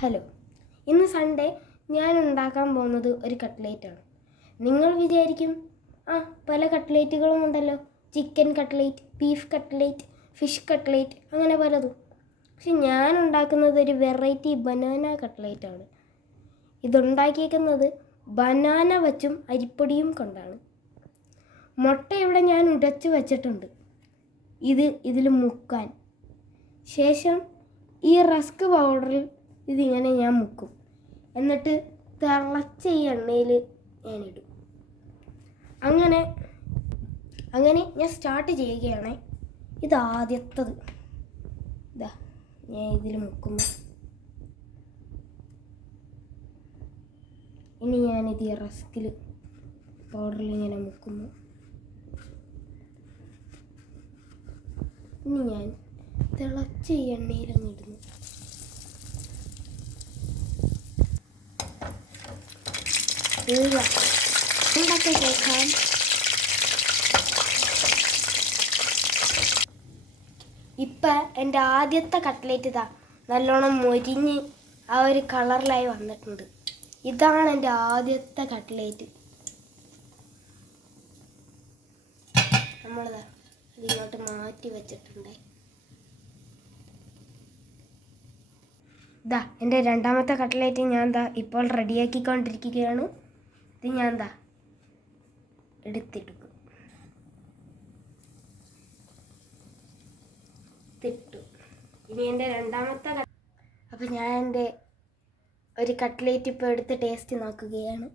Hello, ഇന്ന് Sunday. ഞാൻ ഉണ്ടാക്കാൻ പോകുന്നത് ഒരു കട്ട്ലേറ്റാണ്. നിങ്ങൾ വിചാരിക്കും, പല കട്ട്ലേറ്റുകളും ഉണ്ടല്ലോ, chicken cutlet, beef cutlet, fish cutlet, അങ്ങനെ പലതും. പക്ഷെ ഞാൻ ഉണ്ടാക്കുന്നത് ഒരു വെറൈറ്റി ബനാന കട്ട്ലേറ്റാണ്. ഇതുണ്ടാക്കിയേക്കുന്നത് ബനാന വച്ചും അരിപ്പൊടിയും കൊണ്ടാണ്. മുട്ട ഇവിടെ ഞാൻ ഉടച്ച് വച്ചിട്ടുണ്ട് ഇതിൽ മുക്കാൻ. ശേഷം ഈ റസ്ക് പൗഡറിൽ ഇതിങ്ങനെ ഞാൻ മുക്കും. എന്നിട്ട് തിളച്ച ഈ എണ്ണയിൽ ഞാനിടും. അങ്ങനെ ഞാൻ സ്റ്റാർട്ട് ചെയ്യുകയാണ്. ഇതാദ്യത്തത്. ഇതാ ഞാൻ ഇതിൽ മുക്കുന്നു. ഇനി ഞാനിത് ഈ റസ്കിൽ പൗഡറിൽ ഇങ്ങനെ മുക്കുന്നു. ഇനി ഞാൻ തിളച്ച ഈ എണ്ണയിലങ്ങ് ഇടുന്നു. എന്തൊക്കെ കേൾക്കാം. ഇപ്പം എൻ്റെ ആദ്യത്തെ കട്ട്ലേറ്റ് ഇതാ നല്ലോണം മൊരിഞ്ഞ് ആ ഒരു കളറിലായി വന്നിട്ടുണ്ട്. ഇതാണ് എൻ്റെ ആദ്യത്തെ കട്ട്ലേറ്റ്. നമ്മളിതാ ഇതിങ്ങോട്ട് മാറ്റി വെച്ചിട്ടുണ്ട്. ഇതാ എൻ്റെ രണ്ടാമത്തെ കട്ട്ലേറ്റ് ഞാൻ ഇപ്പോൾ റെഡിയാക്കിക്കൊണ്ടിരിക്കുകയാണ്. ഇത് ഞാൻ എടുത്തിട്ടു. ഇനി എൻ്റെ രണ്ടാമത്തെ അപ്പം ഞാൻ എൻ്റെ ഒരു കട്ട്ലേറ്റ് ഇപ്പോൾ എടുത്ത് ടേസ്റ്റ് നോക്കുകയാണ്.